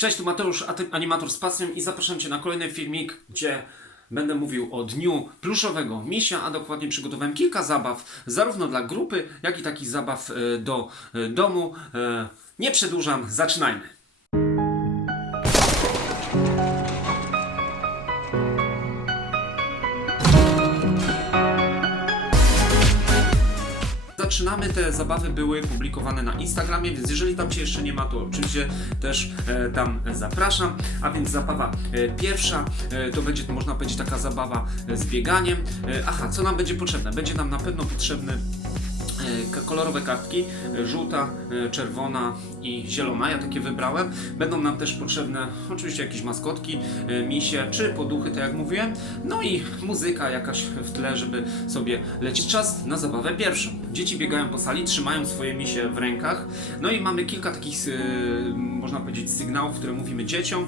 Cześć, tu Mateusz, animator z pasją i zapraszam Cię na kolejny filmik, gdzie będę mówił o dniu pluszowego misia, a dokładnie przygotowałem kilka zabaw, zarówno dla grupy, jak i takich zabaw e, do e, domu. E, Nie przedłużam, zaczynajmy. Zaczynamy, te zabawy były publikowane na Instagramie, więc jeżeli tam Cię jeszcze nie ma, to oczywiście też e, tam zapraszam. A więc zabawa e, pierwsza e, to będzie, można powiedzieć, taka zabawa z bieganiem. Aha, co nam będzie potrzebne? Będzie nam na pewno potrzebny kolorowe kartki, e, żółta, e, czerwona i zielona, ja takie wybrałem. Będą nam też potrzebne oczywiście jakieś maskotki, e, misie czy poduchy, tak jak mówiłem. No i muzyka jakaś w tle, żeby sobie lecieć. Czas na zabawę pierwszą. Dzieci biegają po sali, trzymają swoje misie w rękach. No i mamy kilka takich, można powiedzieć, sygnałów, które mówimy dzieciom.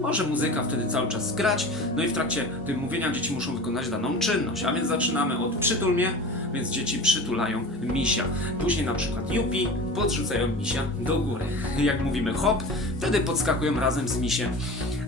Może muzyka wtedy cały czas grać. No i w trakcie tym mówienia dzieci muszą wykonać daną czynność. A więc zaczynamy od przytul mnie, więc dzieci przytulają misia. Później na przykład jupi, podrzucają misia do góry. Jak mówimy hop, wtedy podskakują razem z misiem.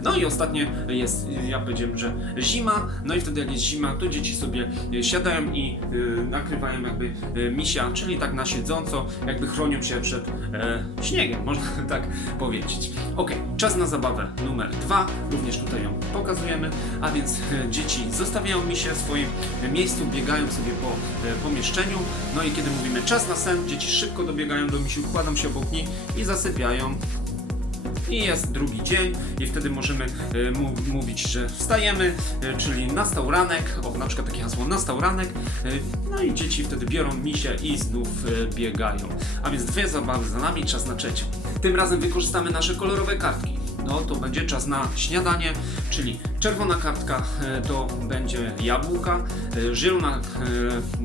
No i ostatnie jest, ja powiedziałem, że zima, no i wtedy jak jest zima, to dzieci sobie e, siadają i y, nakrywają jakby y, misia, czyli tak na siedząco, jakby chronią się przed e, śniegiem, można tak powiedzieć. Ok, czas na zabawę numer dwa, również tutaj ją pokazujemy, a więc e, dzieci zostawiają misie w swoim e, miejscu, biegają sobie po e, pomieszczeniu, no i kiedy mówimy czas na sen, dzieci szybko dobiegają do misiu, kładą się obok nich i zasypiają i jest drugi dzień i wtedy możemy e, mówić, że wstajemy, e, czyli nastał ranek, o na przykład takie hasło nastał ranek, e, no i dzieci wtedy biorą misie i znów biegają. A więc dwie zabawy za nami, czas na trzecią. Tym razem wykorzystamy nasze kolorowe kartki. No to będzie czas na śniadanie, czyli czerwona kartka e, to będzie jabłka, e, zielona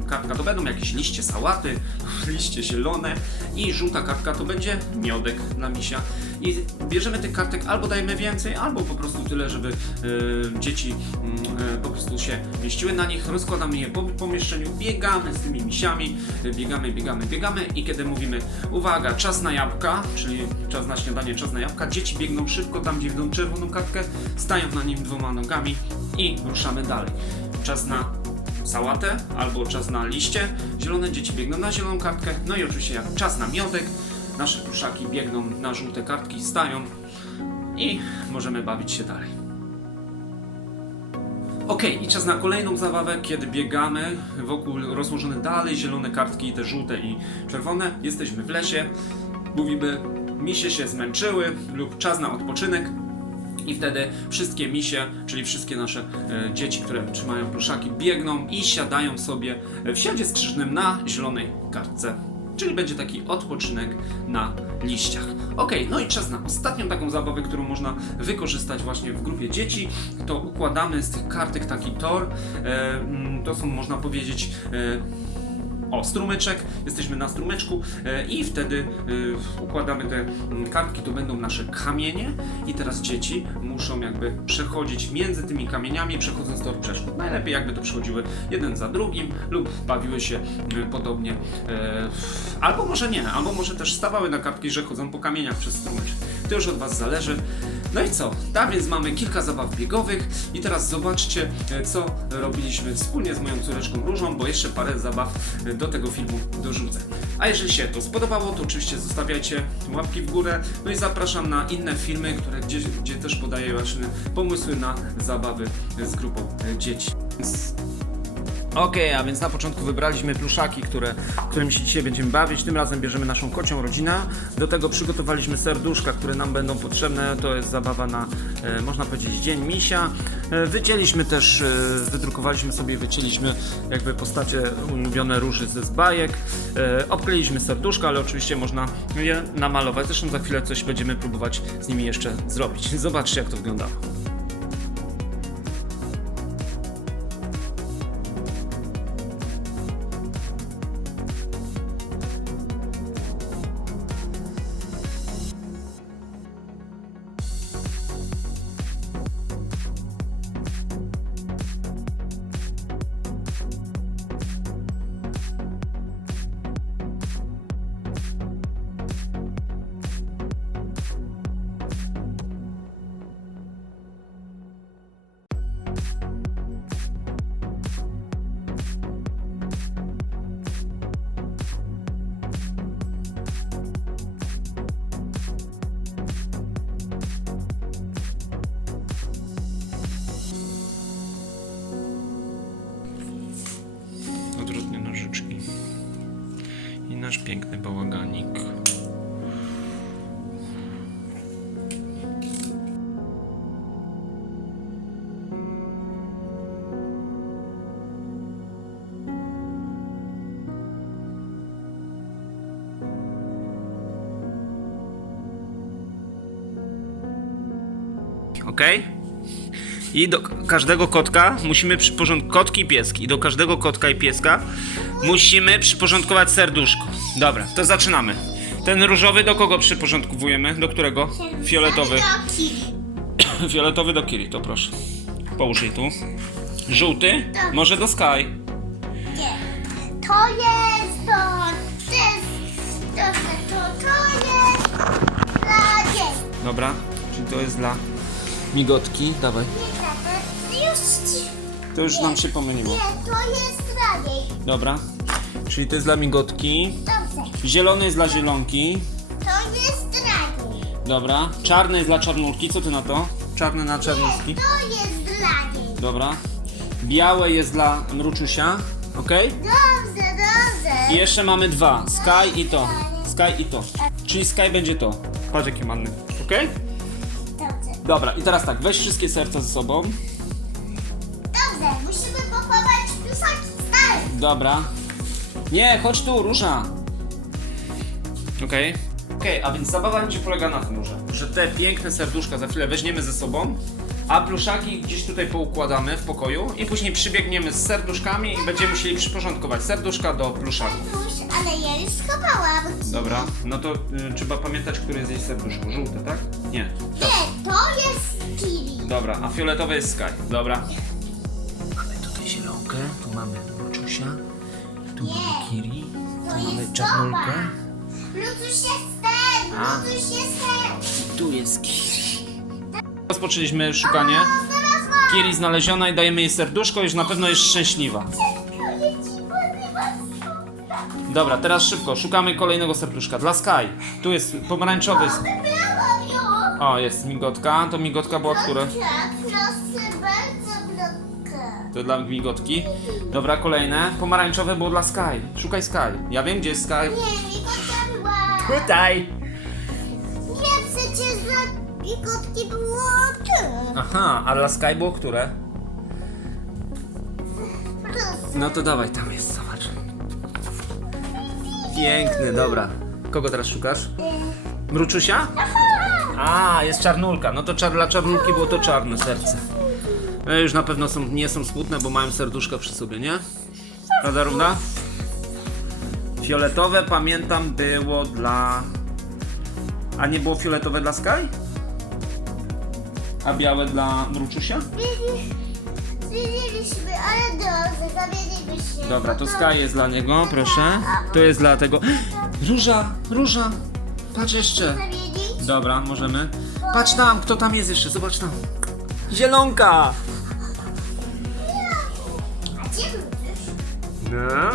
e, kartka to będą jakieś liście sałaty, liście zielone. I żółta kartka to będzie miodek dla misia. I bierzemy tych kartek albo dajemy więcej, albo po prostu tyle, żeby dzieci mm, po prostu się mieściły na nich, rozkładamy je po pomieszczeniu, biegamy z tymi misiami, biegamy, biegamy, biegamy. I kiedy mówimy uwaga, czas na jabłka, czyli czas na śniadanie, czas na jabłka, dzieci biegną szybko tam, gdzie widzą czerwoną kartkę, stają na nim dwoma nogami i ruszamy dalej. Czas na sałatę albo czas na liście zielone, dzieci biegną na zieloną kartkę, no i oczywiście jak czas na miodek, nasze pluszaki biegną na żółte kartki, stają i możemy bawić się dalej. Ok, i czas na kolejną zabawę, kiedy biegamy wokół rozłożone dalej zielone kartki, te żółte i czerwone. Jesteśmy w lesie, mówimy, misie się zmęczyły lub czas na odpoczynek. I wtedy wszystkie misie, czyli wszystkie nasze e, dzieci, które trzymają pluszaki, biegną i siadają sobie w siadzie skrzyżnym na zielonej kartce. Czyli będzie taki odpoczynek na liściach. Ok, no i czas na ostatnią taką zabawę, którą można wykorzystać właśnie w grupie dzieci. To układamy z tych kartek taki tor. E, mm, to są, można powiedzieć, e, o, strumyczek, jesteśmy na strumyczku e, i wtedy e, układamy te mm, kartki, to będą nasze kamienie i teraz dzieci muszą jakby przechodzić między tymi kamieniami, przechodząc tor przeszkód. Najlepiej jakby to przechodziły jeden za drugim lub bawiły się e, podobnie, albo może nie, albo może też stawały na kartki, że chodzą po kamieniach przez strumyczek. To już od Was zależy. No i co? Tam więc mamy kilka zabaw biegowych i teraz zobaczcie, e, co robiliśmy wspólnie z moją córeczką Różą, bo jeszcze parę zabaw e, do tego filmu dorzucę. A jeżeli się to spodobało, to oczywiście zostawiajcie łapki w górę, no i zapraszam na inne filmy, które gdzie, gdzie też podaję właśnie pomysły na zabawy z grupą e, dzieci. Okej, a więc na początku wybraliśmy pluszaki, które, którymi się dzisiaj będziemy bawić. Tym razem bierzemy naszą kocią rodzinę. Do tego przygotowaliśmy serduszka, które nam będą potrzebne. To jest zabawa na, e, można powiedzieć, dzień misia. E, wycięliśmy też, e, wydrukowaliśmy sobie, wycięliśmy jakby postacie ulubione róży ze zbajek. E, obkleiliśmy serduszka, ale oczywiście można je namalować. Zresztą za chwilę coś będziemy próbować z nimi jeszcze zrobić. Zobaczcie, jak to wyglądało. Piękny bałaganik. Okej? I do każdego kotka musimy przyporządkować. Kotki i pieski. I do każdego kotka i pieska musimy przyporządkować serduszko. Dobra, to zaczynamy. Ten różowy do kogo przyporządkowujemy? Do którego? Fioletowy. Fioletowy do Kiri, to proszę. Połóż jej tu. Żółty? Może do Sky. Nie. To jest to. To jest. To, to, to jest. Dla. Dobra, czyli to jest dla migotki. Dawaj. Już. ci- To już nam się pomyliło. Nie, to jest dla niej. Dobra. Czyli to jest dla migotki. Dobrze. Zielony jest dla zielonki. To jest dla niej. Dobra. Czarny jest dla czarnulki. Co ty na to? Czarny na czarnulki. To jest dla niej. Dobra. Białe jest dla mruczusia. Ok? Dobrze, dobrze. I jeszcze mamy dwa. Sky i to. Sky i to. Czyli Sky będzie to. Patrz jakie ładne. Ok? Dobra, i teraz tak, weź wszystkie serca ze sobą. Dobrze, musimy pochować plusaki. Stary. Dobra. Nie, chodź tu, róża. Okej. Okej, a więc zabawa będzie polega na tym, róża, że te piękne serduszka za chwilę weźmiemy ze sobą, a pluszaki gdzieś tutaj poukładamy w pokoju i później przybiegniemy z serduszkami i będziemy musieli przyporządkować serduszka do pluszaków. Już, ale ja już schowałam. Dobra, no to y, trzeba pamiętać, które jest jej serduszko. Żółte, tak? Nie. Nie, to jest kili. Dobra, a fioletowe jest Sky. Dobra. Mamy tutaj zielonkę, tu mamy Luczusia, tu Nie. mamy Kiri, To tu mamy jest czarnulkę. Lutuś jest ten, A. Lutuś jest ten. i tu jest Kiri. Rozpoczęliśmy szukanie. Kiri znaleziona i dajemy jej serduszko, już na pewno jest szczęśliwa. Dobra, teraz szybko, szukamy kolejnego serduszka dla Sky. Tu jest pomarańczowy. O, jest migotka. To migotka była która? Tak, proszę bardzo, blokkę. To dla migotki. Dobra, kolejne. Pomarańczowe było dla Sky. Szukaj Sky. Ja wiem, gdzie jest Sky. Nie, migota była... Tutaj. Nie, przecież dla migotki było ty. Aha, a dla Sky było które? No to dawaj, tam jest, zobacz. Piękny, dobra. Kogo teraz szukasz? Mruczusia? A, jest czarnulka. No to czar, dla czarnulki było to czarne serce. E, już na pewno są, nie są smutne, bo mają serduszka przy sobie, nie? Prawda, równa? Fioletowe, pamiętam, było dla... A nie było fioletowe dla Sky? A białe dla Mruczusia? Zmieniliśmy, ale dobrze, zamieniliśmy. Dobra, to Sky jest dla niego, proszę. To jest dla tego. Róża, róża. Patrz jeszcze. Zamienić? Dobra, możemy. Patrz tam, kto tam jest jeszcze, zobacz tam. Zielonka! A gdzie? No.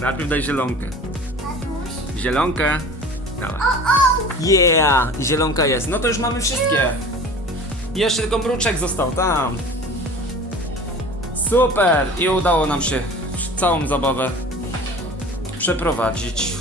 Najpierw daj zielonkę. Tatuś? Zielonkę. O! Yeah! Zielonka jest. No to już mamy wszystkie. Jeszcze tylko mruczek został tam. Super! I udało nam się całą zabawę przeprowadzić.